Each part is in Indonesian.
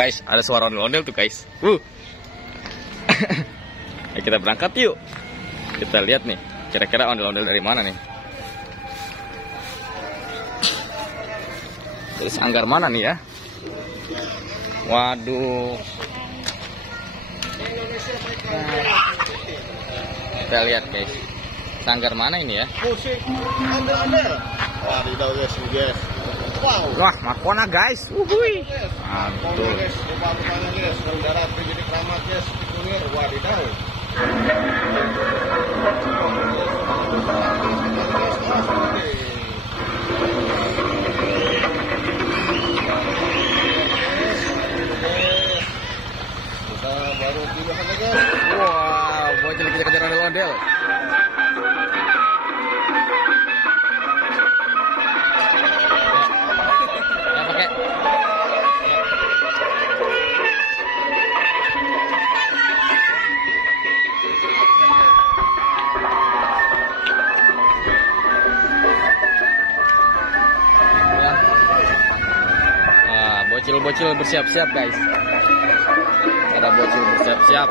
Guys, ada suara ondel-ondel tuh guys. Ayo kita berangkat yuk. Kita lihat nih, kira-kira ondel-ondel dari mana nih? Dari sanggar mana nih ya? Waduh. Kita lihat guys, sanggar mana ini ya? Musik ondel-ondel. Wah, di dalam guys. Wow. Wah, Markona guys. Wuhui. Mantul. Guys, coba-cobanya guys, saudara jadi keramat guys, kunir. Wadidaw. Kita baru dulu saja guys. Wah, bocil kejar-kejar ondel-ondel. Bocil bersiap-siap guys. Ada bocil bersiap-siap.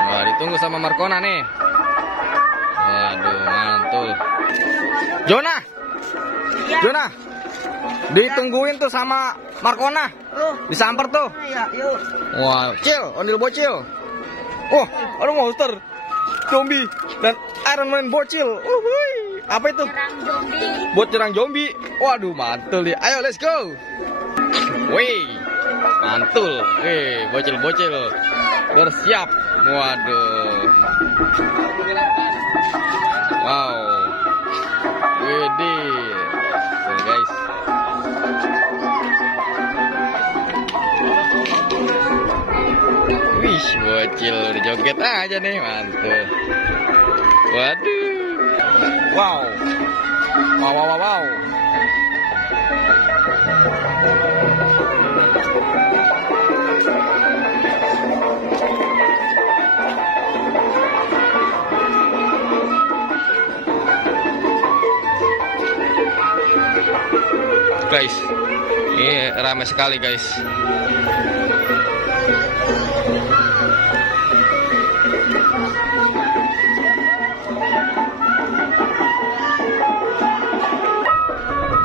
Wah, ditunggu sama Markona nih. Waduh, mantul. Jonah, Jonah, ditungguin tuh sama Markona. Disamper tuh. Wah, Cil, ondel bocil. Wah, ada monster, zombie dan Iron Man bocil. Apa itu? Buat nyerang zombie. Waduh, mantul ya. Ayo, let's go. Wih, mantul. Bocil-bocil bersiap. Waduh. Wow. Widih. Tuh, guys. Wih, bocil joget aja nih, mantul. Waduh. Wow. Wow. Guys, ini ramai sekali guys.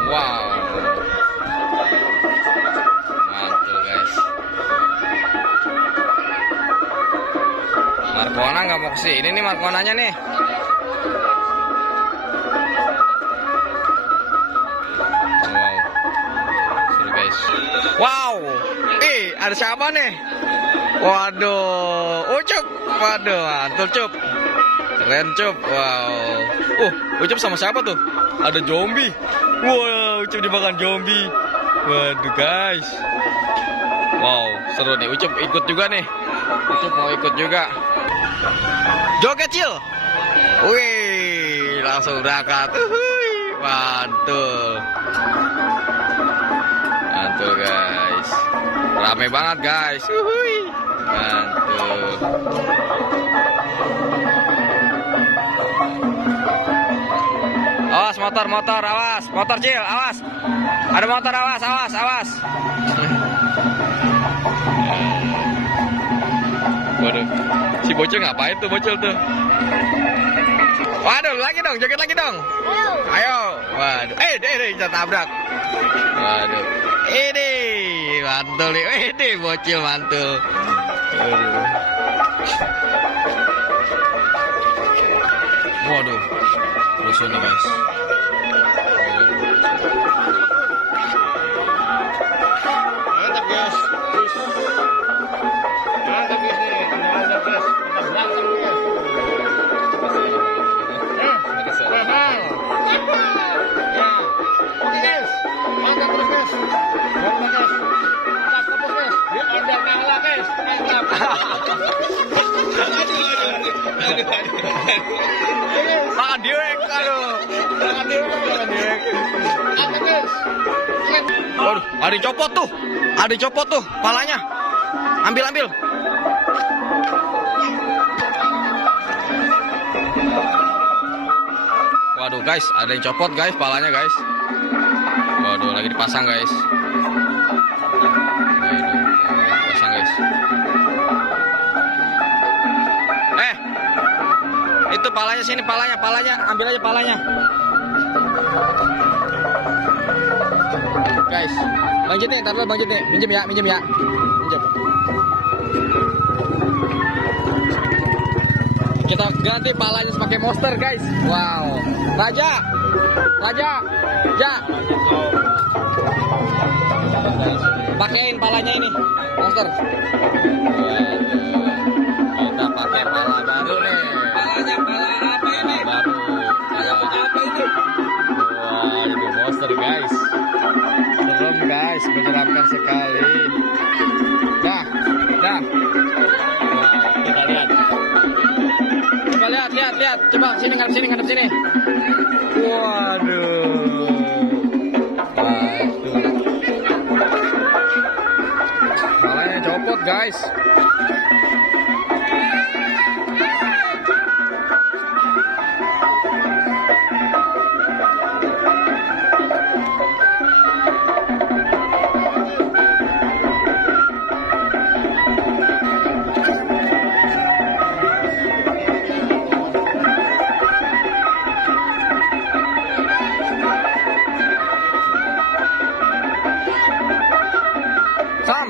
Wow, mantul guys. Markona nggak mau kesini nih, Markonanya nih. Wow, seru guys. Wow, ada siapa nih? Waduh, Ucup. Waduh, mantul Cup. Keren Cup. Wow. Ucup sama siapa tuh? Ada zombie. Wow, Ucup dimakan zombie. Waduh guys. Wow, seru nih. Ucup ikut juga nih. Ucup mau ikut juga. Joget Cil. Wih, langsung berangkat. Mantul. Mantul guys. Rame banget guys. Mantul. Awas motor, awas. Motor Cil, awas. Ada motor, awas. Waduh, si bocil ngapain tuh bocil tuh? Waduh, lagi dong, joget lagi dong. Ayo. Waduh, kita tabrak. Waduh, ini mantul nih. Ini bocil mantul. Waduh, rusuh nih guys. Mantap guys. Mantap guys nih. Mantap guys. Kita berantem guys. Oke guys. Mantap terus guys. Mantap guys. Mantap terus guys. Dia ondel nyala guys. Makan diwek, aduh. Makan diwek. Mantap guys. Waduh, ada copot tuh. Ada copot tuh, palanya. Ambil. Waduh guys, ada yang copot guys, palanya guys. Waduh, lagi dipasang guys. Waduh, dipasang guys. Itu palanya sini, palanya, ambil aja palanya. Guys, Bang Jit nih, taruh Bang Jit nih, minjem ya. Minjem. Kita ganti palanya pakai monster guys. Wow. Raja. Ja. Pakein palanya ini, monster. Kita pakai pala baru nih. Pala apa ini? Baru. Apa itu? Wah, ini monster guys. Serem guys, menyeramkan sekali. Dah. Wow, kita lihat. Coba lihat. Coba ngadep sini. Waduh. Palanya copot guys. Sam.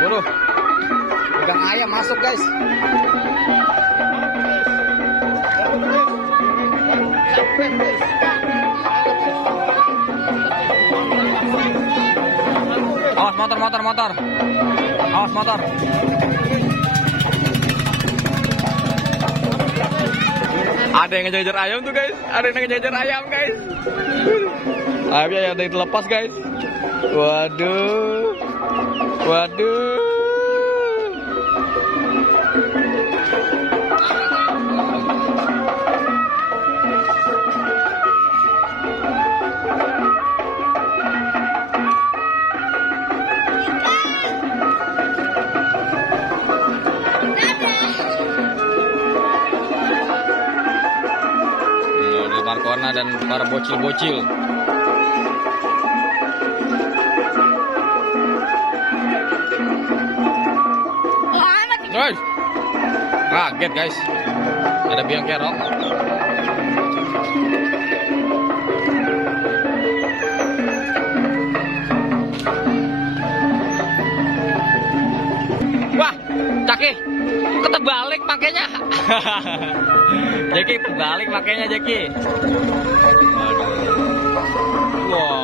Waduh. Pegang ayam masuk guys. Awas motor. Awas motor. Ada yang ngejar ayam tuh guys. Ayamnya ada yang terlepas guys. Waduh. Markona dan para bocil-bocil. Guys, kaget guys, ada biang kerok. Wah, Caki, ketebalik makanya. Jeki, balik makanya Jeki. Wow.